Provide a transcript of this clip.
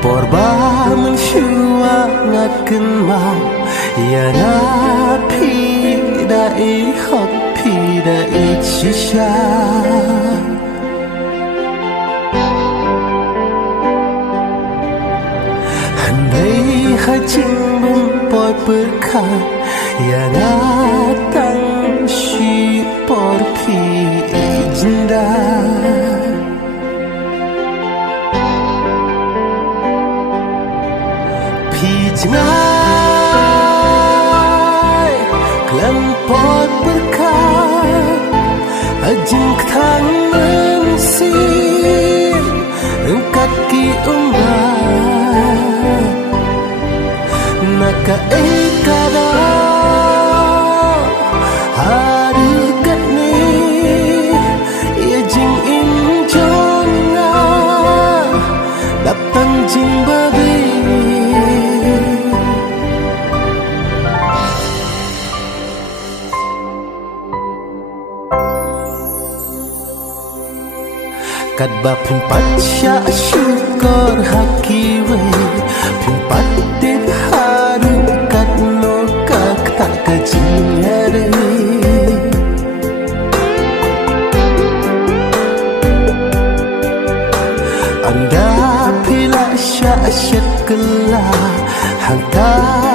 Porba mensyuangaken mau yana pidai hok pidai shisha handai hajing mempoi berkah yana tang shi por pi jinda Jangai kelempot berkah ajeng ketang mensir kaki umat naka ekada harikat ni ajeng injonga datang jimbabi Kadba pimpat sya syukur hakiwe pimpat dit haru kat no kak tak kajingare anda pila sya syakla hanta